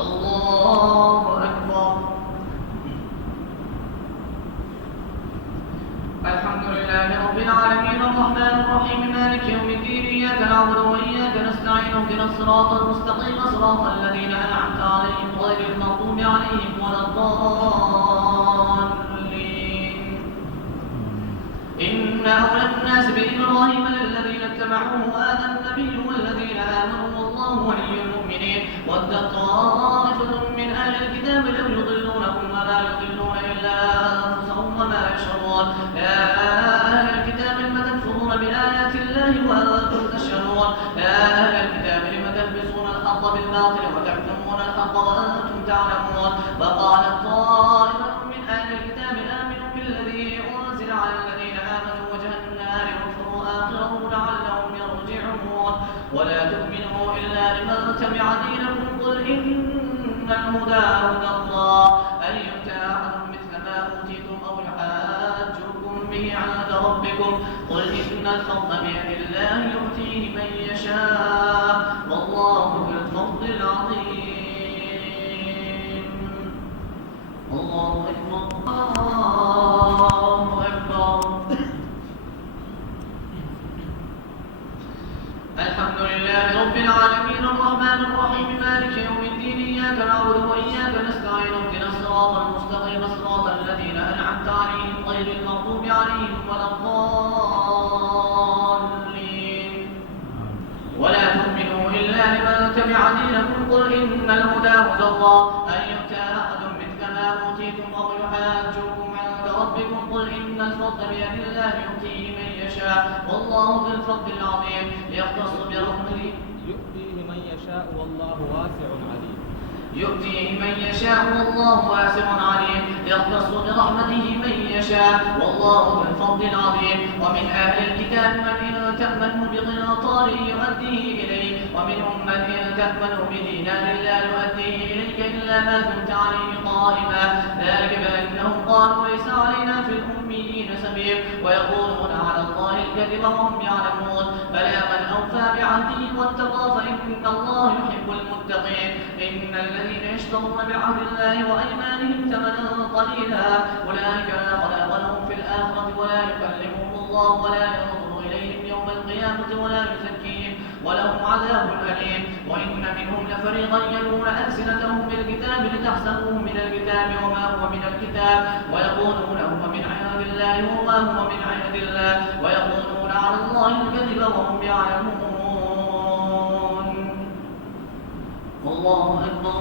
الله أكبر. الحمد لله رب العالمين الرحمن الرحيم مالك يوم الدين إياك نعبد وإياك نستعين اهدنا الصراط المستقيم صراط الذين أنعمت عليهم غير المغضوب عليهم ولا الضالين. إن أولى الناس بإبراهيم للذين اتبعوه هذا النبي والذين آمنوا والله ولي المؤمنين. ودت طائفة من أهل الكتاب لو يضلونكم وما يضلون إلا أنفسهم وما يشعرون. يا أهل الكتاب لم تكفرون بآيات الله وأنتم تشهدون. يا أهل الكتاب لم تلبسون الحق بالباطل وتكتمون الحق وأنتم تعلمون. وقالت طائفة من أهل الكتاب آمنوا بالذي أنزل على الذين آمنوا وجه النار واكفروا آخره لعلهم يرجعون. ولا تؤمنوا إلا لمن تبع دينكم قل إن الهدى هدى الله أن يؤتى أحد مثل ما أوتيتم أو يحاجوكم به عند ربكم قل إن الفضل بيد الله يؤتيه من يشاء والله ذو الفضل العظيم. الله أكبر الله أكبر. الحمد لله رب العالمين الرحمن الرحيم مالك يوم الدين إياك نعبد وإياك نستعين اهدنا الصراط المستقيم صراط الذين أنعمت عليهم غير المغضوب عليهم ولا الضالين. ولا تؤمنوا إلا لمن تبع دينكم قل إن الهدى هدى الله أن يؤتى أحد مثل ما أوتيتم أو يحاجوكم عند ربكم قل إن الفضل بيد الله يؤتيه من يشاء والله ذو الفضل العظيم. يختص برحمته يؤتيه من يشاء والله واسع عليم. يؤتيه من يشاء والله واسع عليم. يختص برحمته من يشاء والله ذو الفضل العظيم. ومن أهل الكتاب من إن تأمنه بقنطار يؤديه إليك ومنهم من إن تأمنه بدينار لا يؤديه إليك إلا ما دمت عليه قائما ذلك بأنهم قالوا ليس علينا في الأميين سبيل ويقولون على الله الكذب وهم يعلمون. بلى من أوفى بعهده واتقى فإن الله يحب المتقين. إن الذين يشترون بعهد الله وأيمانهم ثمنا قليلا أولئك لا خلاق لهم في الآخرة ولا يكلمهم الله ولا ينظر إليهم يوم القيامة ولا يزكيهم ولهم عذاب أليم. وإن منهم لفريقا يلون ألسنتهم بالكتاب لتحسبوه من الكتاب وما هو من الكتاب ويقولون هو من عند الله وما هو من عند الله ويقولون على الله الكذب وهم يعلمون. الله أكبر.